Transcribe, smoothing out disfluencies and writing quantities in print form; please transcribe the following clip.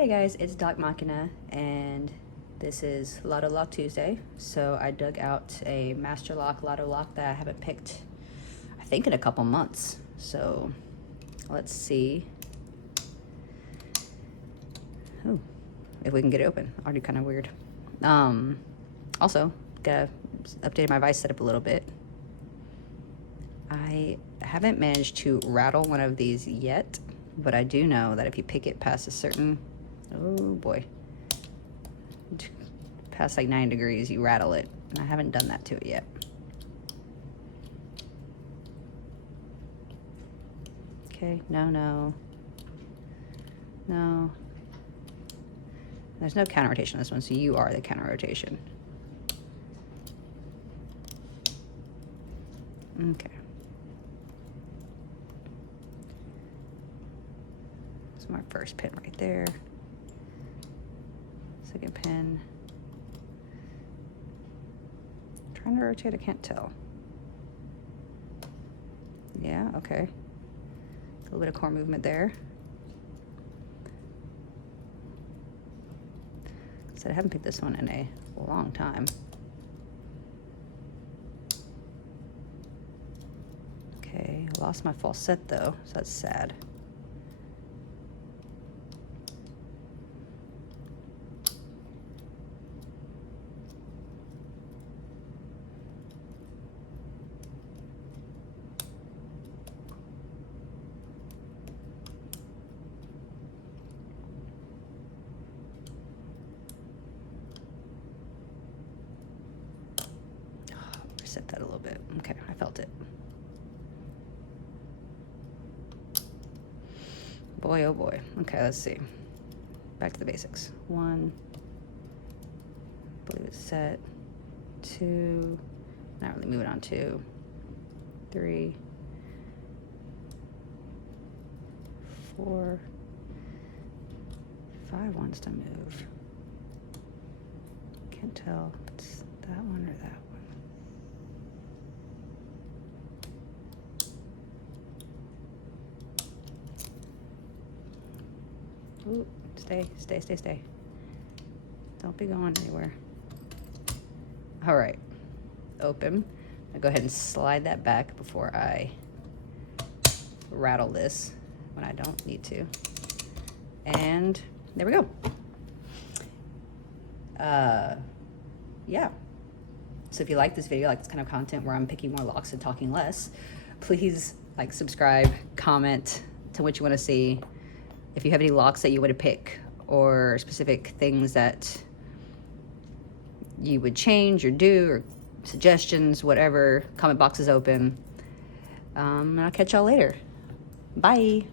Hey guys, it's Doc Machina, and this is LOTO Tuesday. So I dug out a master lock, LOTO lock that I haven't picked, I think, in a couple months. So let's see if we can get it open. Already kind of weird. Also, gotta update my vice setup a little bit. I haven't managed to rattle one of these yet, but I do know that if you pick it past a certain, oh boy, past like 9 degrees, you rattle it. And I haven't done that to it yet. Okay, no. There's no counter rotation on this one, so you are the counter rotation. Okay. That's my first pin right there. Second pin. Trying to rotate, I can't tell. Yeah, okay. A little bit of core movement there. So I haven't picked this one in a long time. Okay, I lost my falset though, so that's sad. Reset that a little bit. Okay, I felt it. Boy, oh boy. Okay, let's see. Back to the basics. 1, I believe it's set. 2, not really moving on 2. 3, 4, 5 wants to move. Can't tell if it's that one or that one. Ooh, stay. Don't be going anywhere. All right, open. I'll go ahead and slide that back before I rattle this when I don't need to. And there we go. Yeah. So if you like this video, like this kind of content where I'm picking more locks and talking less, please like, subscribe, comment to what you want to see. If you have any locks that you want to pick or specific things that you would change or do or suggestions, whatever, comment box is open. And I'll catch y'all later. Bye.